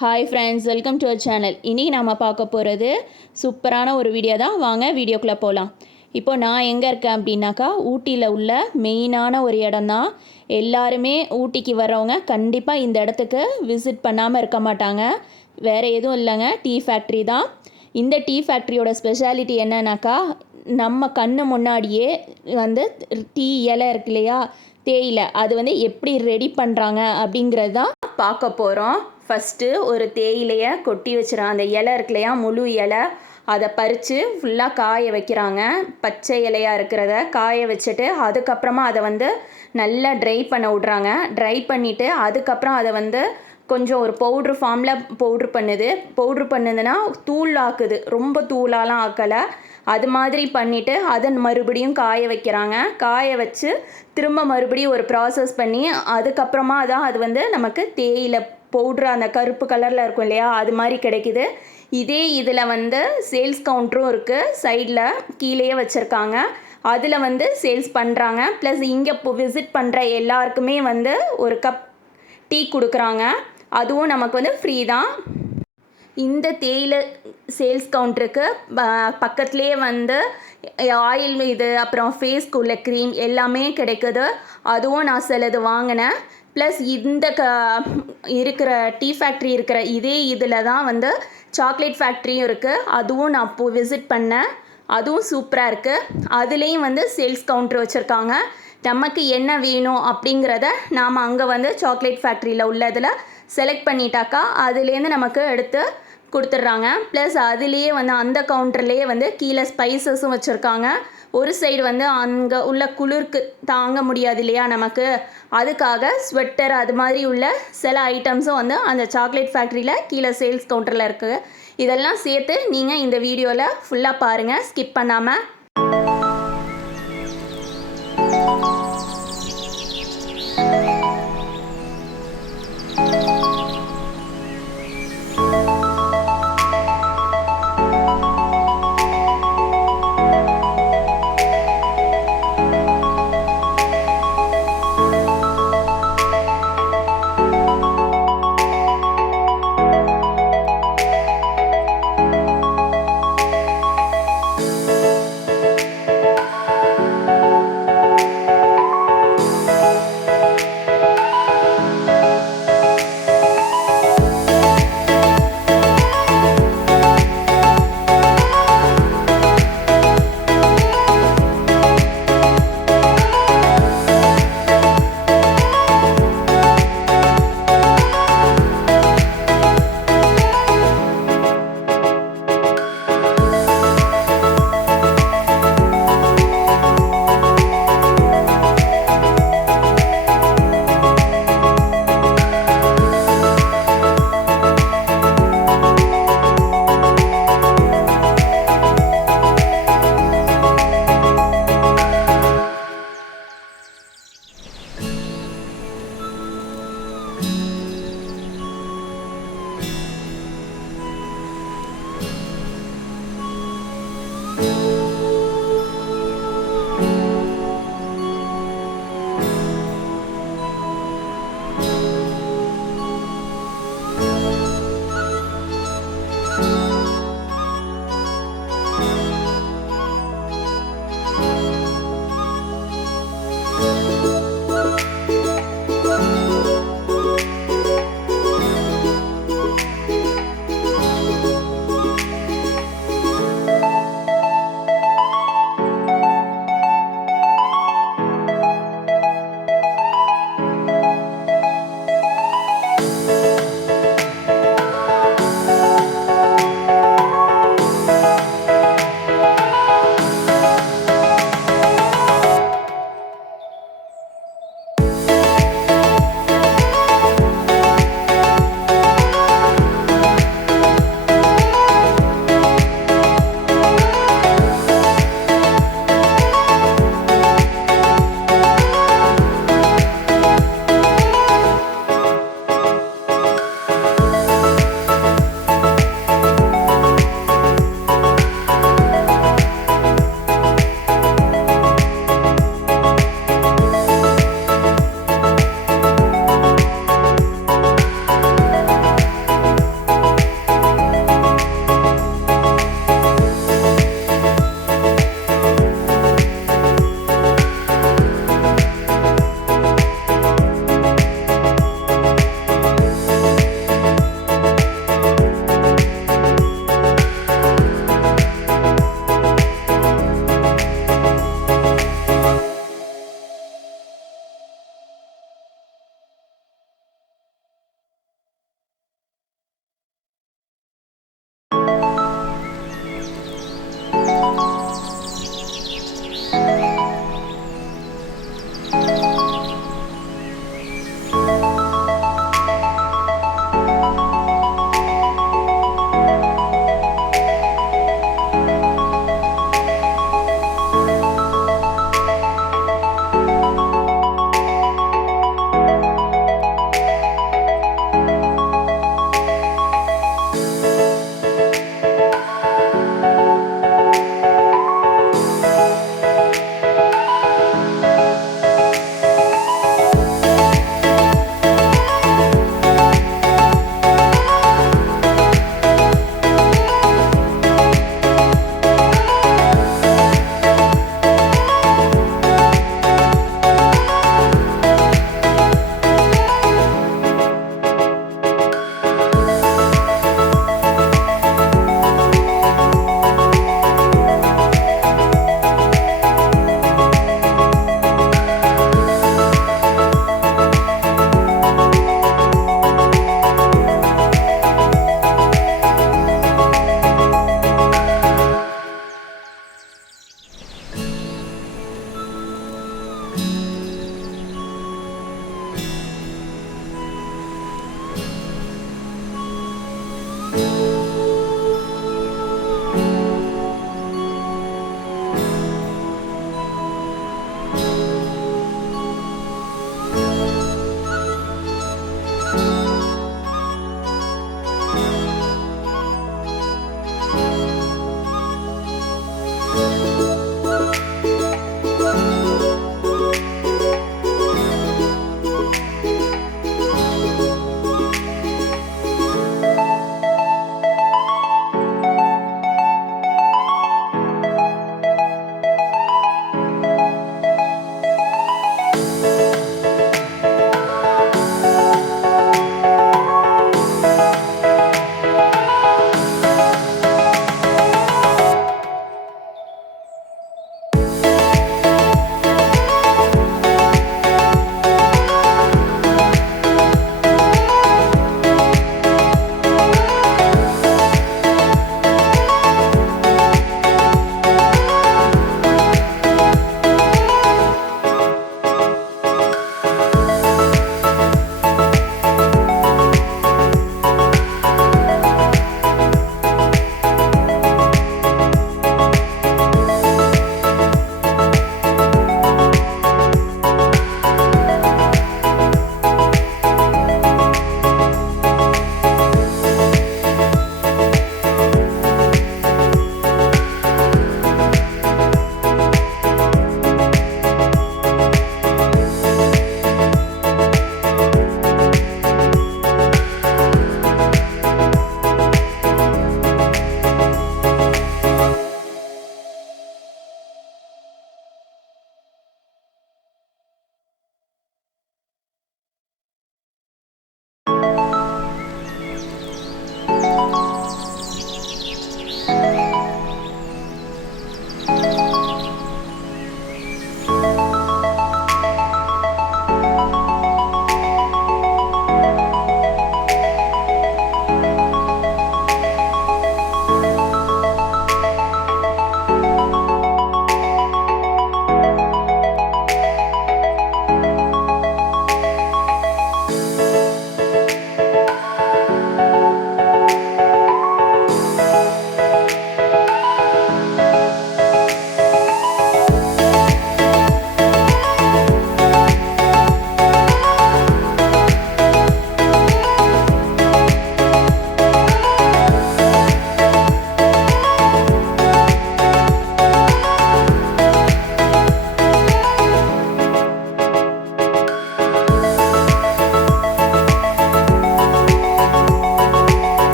Hi friends, welcome to our channel. இன்றைக்கி நம்ம பார்க்க போகிறது சூப்பரான ஒரு வீடியோ தான். வாங்க வீடியோக்குள்ளே போகலாம். இப்போ நான் எங்கே இருக்கேன் அப்படின்னாக்கா, ஊட்டியில் உள்ள மெயினான ஒரு இடம் தான். எல்லாருமே ஊட்டிக்கு வர்றவங்க கண்டிப்பாக இந்த இடத்துக்கு விசிட் பண்ணாமல் இருக்க மாட்டாங்க. வேறு எதுவும் இல்லைங்க, டீ ஃபேக்ட்ரி தான். இந்த டீ ஃபேக்ட்ரியோட ஸ்பெஷாலிட்டி என்னன்னாக்கா, நம்ம கண்ணு முன்னாடியே வந்து டீ இலை இருக்கு இல்லையா, தேயிலை, அது வந்து எப்படி ரெடி பண்ணுறாங்க அப்படிங்கிறது தான் பார்க்க போகிறோம். ஃபஸ்ட்டு ஒரு தேயிலையை கொட்டி வச்சிடறான். அந்த இலை இருக்கு இல்லையா, முழு இலை, அதை பறித்து ஃபுல்லாக காய வைக்கிறாங்க. பச்சை இலையாக இருக்கிறத காய வச்சுட்டு அதுக்கப்புறமா அதை வந்து நல்லா ட்ரை பண்ண விட்றாங்க. ட்ரை பண்ணிவிட்டு அதுக்கப்புறம் அதை வந்து கொஞ்சம் ஒரு பவுட்ரு ஃபார்மில் பவுட்ரு பண்ணுதுன்னா தூள் ஆக்குது, ரொம்ப தூளாலாம் ஆக்கலை. அது மாதிரி பண்ணிவிட்டு அதை மறுபடியும் காய வைக்கிறாங்க. காய வச்சு திரும்ப மறுபடியும் ஒரு ப்ராசஸ் பண்ணி அதுக்கப்புறமா தான் அது வந்து நமக்கு தேயிலை பவுட்ரு அந்த கருப்பு கலரில் இருக்கும் இல்லையா, அது மாதிரி கிடைக்குது. இதே இதில் வந்து சேல்ஸ் கவுண்டரும் இருக்குது, சைடில் கீழேயே வச்சுருக்காங்க. அதில் வந்து சேல்ஸ் பண்ணுறாங்க. ப்ளஸ் இங்கே விசிட் பண்ணுற எல்லாருக்குமே வந்து ஒரு கப் டீ கொடுக்குறாங்க. அதுவும் நமக்கு வந்து ஃப்ரீ தான். இந்த தேயிலை சேல்ஸ் கவுண்டருக்கு பக்கத்துலேயே வந்து ஆயில் இது அப்புறம் ஃபேஸ்க்கு உள்ள க்ரீம் எல்லாமே கிடைக்குது. அதுவும் நான் சிலது வாங்கினேன். ப்ளஸ் இந்த இருக்கிற டீ ஃபேக்ட்ரி இருக்கிற இதே இதில் தான் வந்து சாக்லேட் ஃபேக்ட்ரியும் இருக்குது. அதுவும் நான் அப்போது விசிட் பண்ணேன். அதுவும் சூப்பராக இருக்குது. அதுலேயும் வந்து சேல்ஸ் கவுண்டர் வச்சுருக்காங்க. நமக்கு என்ன வேணும் அப்படிங்கிறத நாம் அங்கே வந்து சாக்லேட் ஃபேக்ட்ரியில் உள்ளதில் செலக்ட் பண்ணிட்டாக்கா அதுலேருந்து நமக்கு எடுத்து கொடுத்துட்றாங்க. ப்ளஸ் அதுலேயே வந்து அந்த கவுண்டர்லேயே வந்து கீழே ஸ்பைசஸும் வச்சுருக்காங்க. ஒரு சைடு வந்து அங்கே உள்ள குளிருக்கு தாங்க முடியாது இல்லையா நமக்கு, அதுக்காக ஸ்வெட்டர் அது மாதிரி உள்ள சில ஐட்டம்ஸும் வந்து அந்த சாக்லேட் ஃபேக்ட்ரியில் கீழே சேல்ஸ் கவுண்டரில் இருக்குது. இதெல்லாம் சேர்த்து நீங்கள் இந்த வீடியோவில் ஃபுல்லாக பாருங்கள், ஸ்கிப் பண்ணாமல்.